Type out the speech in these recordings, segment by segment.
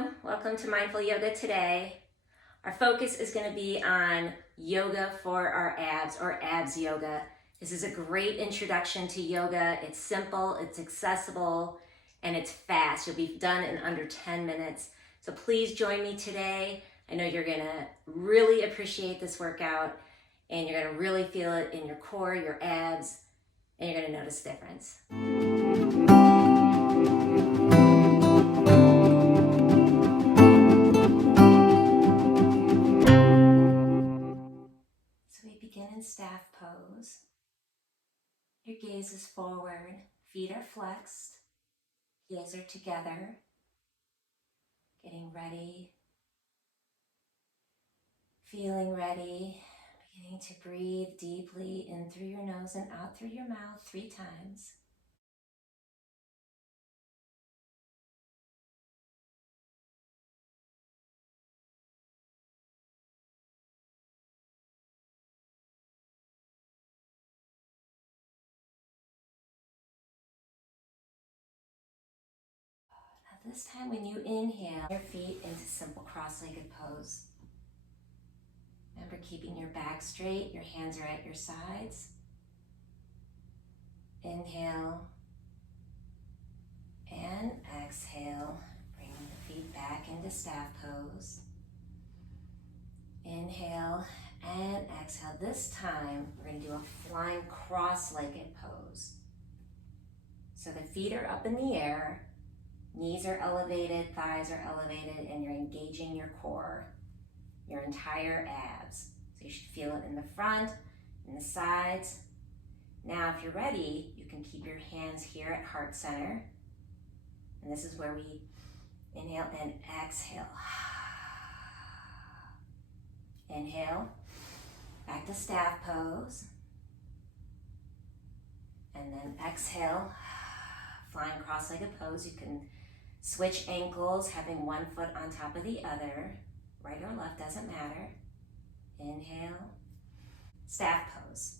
Hello, welcome to Mindful Yoga today. Our focus is going to be on yoga for our abs or abs yoga. This is a great introduction to yoga. It's simple, it's accessible, and it's fast. You'll be done in under 10 minutes. So please join me today. I know you're going to really appreciate this workout and you're going to really feel it in your core, your abs, and you're going to notice the difference. Begin in staff pose. Your gaze is forward, feet are flexed, heels are together, getting ready, feeling ready, beginning to breathe deeply in through your nose and out through your mouth 3 times. This time when you inhale, your feet into simple cross-legged pose. Remember keeping your back straight, your hands are at your sides. Inhale and exhale, bringing the feet back into staff pose. Inhale and exhale. This time we're going to do a flying cross-legged pose. So the feet are up in the air. Knees are elevated, thighs are elevated, and you're engaging your core, your entire abs. So you should feel it in the front, in the sides. Now, if you're ready, you can keep your hands here at heart center. And this is where we inhale and exhale. Inhale, back to staff pose. And then exhale, flying cross-legged pose. You can switch ankles, having one foot on top of the other. Right or left, doesn't matter. Inhale, staff pose.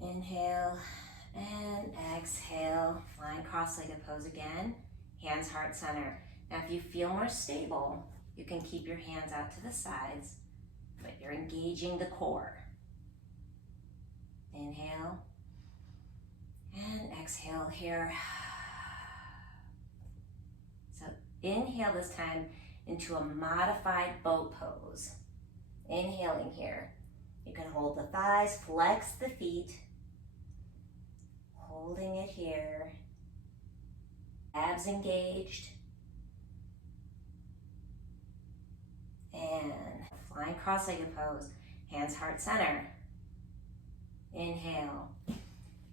Inhale and exhale, flying cross-legged pose again. Hands heart center. Now if you feel more stable, you can keep your hands out to the sides, but you're engaging the core. Inhale and exhale here. So inhale this time into a modified boat pose. Inhaling here. You can hold the thighs, flex the feet, holding it here. Abs engaged. And flying cross-legged pose. Hands heart center. Inhale.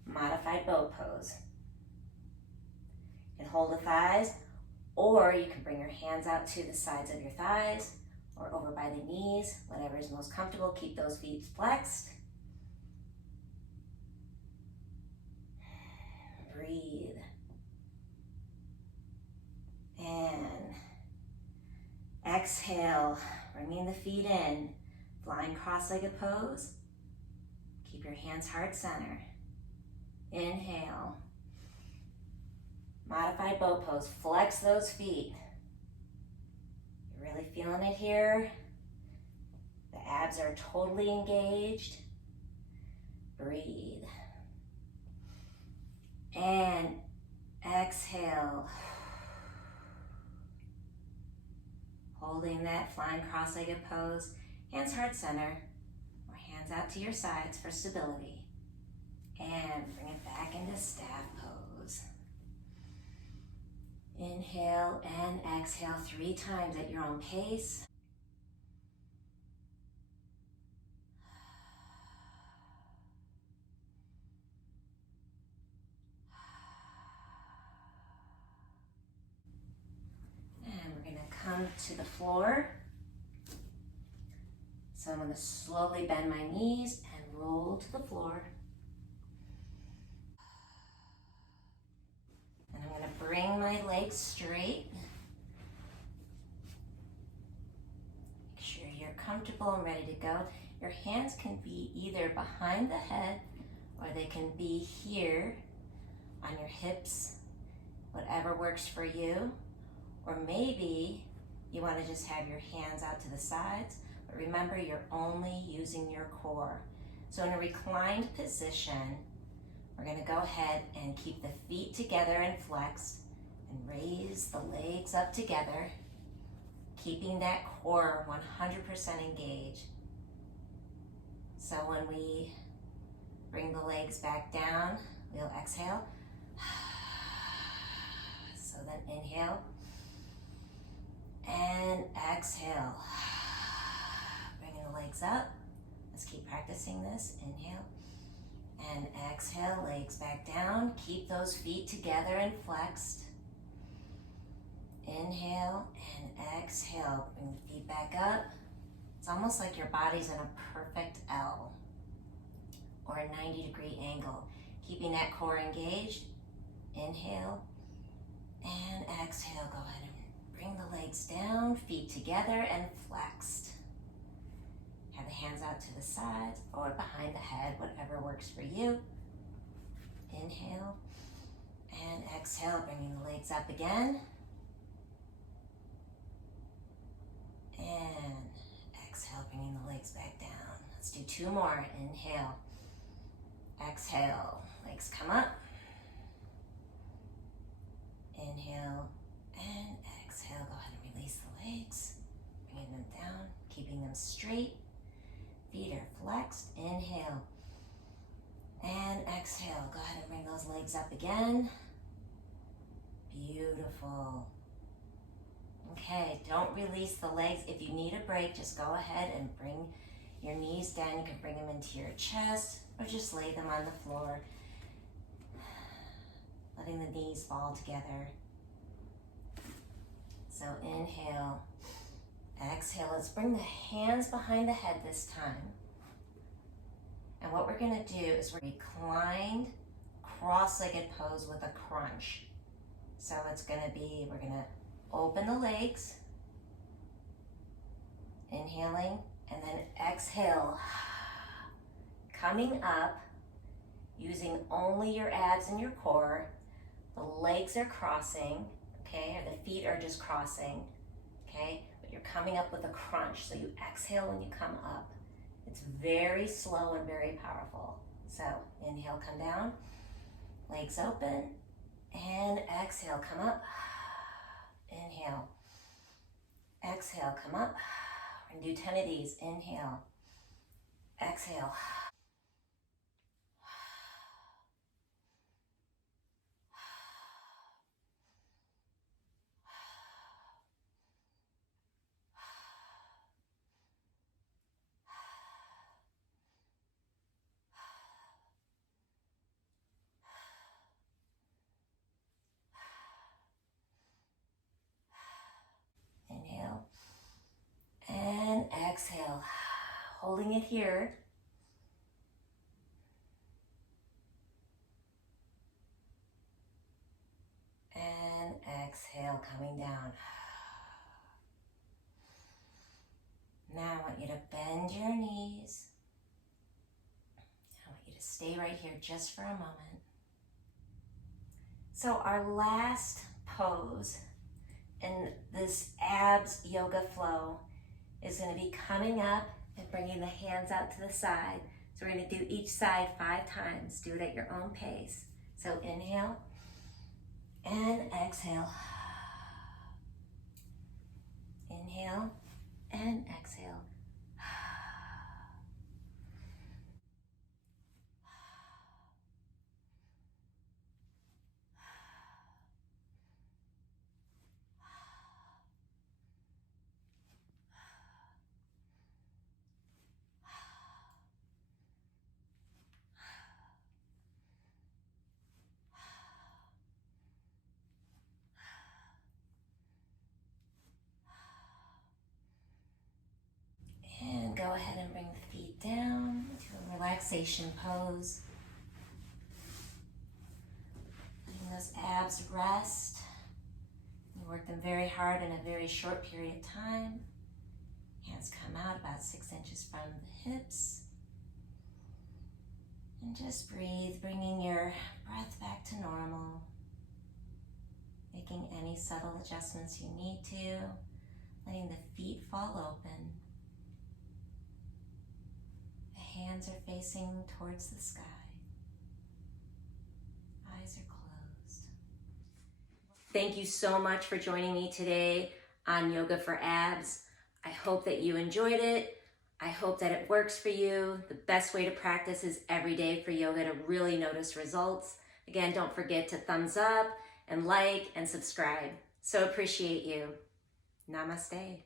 Modified boat pose. You can hold the thighs, or you can bring your hands out to the sides of your thighs or over by the knees, whatever is most comfortable. Keep those feet flexed. Breathe. And exhale, bringing the feet in, flying cross-legged pose. Keep your hands heart center. Inhale. Modified boat pose. Flex those feet. You're really feeling it here. The abs are totally engaged. Breathe. And exhale. Holding that flying cross-legged pose. Hands heart center. Or hands out to your sides for stability. And bring it back into staff pose. Inhale and exhale 3 times at your own pace. And we're going to come to the floor. So I'm going to slowly bend my knees and roll to the floor. And I'm going to bring my legs straight. Make sure you're comfortable and ready to go. Your hands can be either behind the head or they can be here on your hips whatever works for you. Or maybe you want to just have your hands out to the sides, but remember you're only using your core. So in a reclined position, we're going to go ahead and keep the feet together and flexed and raise the legs up together, keeping that core 100% engaged. So when we bring the legs back down, we'll exhale. So then inhale and exhale. Bringing the legs up. Let's keep practicing this. Inhale and exhale, legs back down. Keep those feet together and flexed. Inhale and exhale. Bring the feet back up. It's almost like your body's in a perfect L or a 90-degree angle. Keeping that core engaged. Inhale and exhale. Go ahead and bring the legs down, feet together and flexed. Have the hands out to the sides or behind the head, whatever works for you. Inhale and exhale, bringing the legs up again. And exhale, bringing the legs back down. Let's do two more. Inhale, exhale, legs come up. Inhale and exhale. Go ahead and release the legs, bringing them down, keeping them straight. Feet are flexed. Inhale and exhale. Go ahead and bring those legs up again. Beautiful. Okay, don't release the legs. If you need a break, just go ahead and bring your knees down. You can bring them into your chest or just lay them on the floor, letting the knees fall together. So inhale, exhale. Let's bring the hands behind the head this time. And what we're gonna do is we're reclined, cross-legged pose with a crunch. So it's gonna be, we're gonna open the legs, inhaling, and then exhale. Coming up, using only your abs and your core. The legs are crossing, okay, or the feet are just crossing, okay? But you're coming up with a crunch, so you exhale when you come up. It's very slow and very powerful. So inhale, come down, legs open, and exhale, come up. Inhale, exhale, come up. We're gonna do 10 of these. Inhale, exhale. Inhale and exhale. Holding it here. And exhale, coming down. Now I want you to bend your knees. I want you to stay right here just for a moment. So our last pose in this abs yoga flow is going to be coming up and bringing the hands out to the side. So we're going to do each side 5 times. Do it at your own pace. So inhale and exhale. Inhale and exhale. And go ahead and bring the feet down to a relaxation pose. Letting those abs rest. You work them very hard in a very short period of time. Hands come out about 6 inches from the hips. And just breathe, bringing your breath back to normal. any subtle adjustments you need to, letting the feet fall open. The hands are facing towards the sky. Eyes are closed. Thank you so much for joining me today on Yoga for Abs. I hope that you enjoyed it. I hope that it works for you. The best way to practice is every day for yoga to really notice results. Again, don't forget to thumbs up and like and subscribe. So appreciate you. Namaste.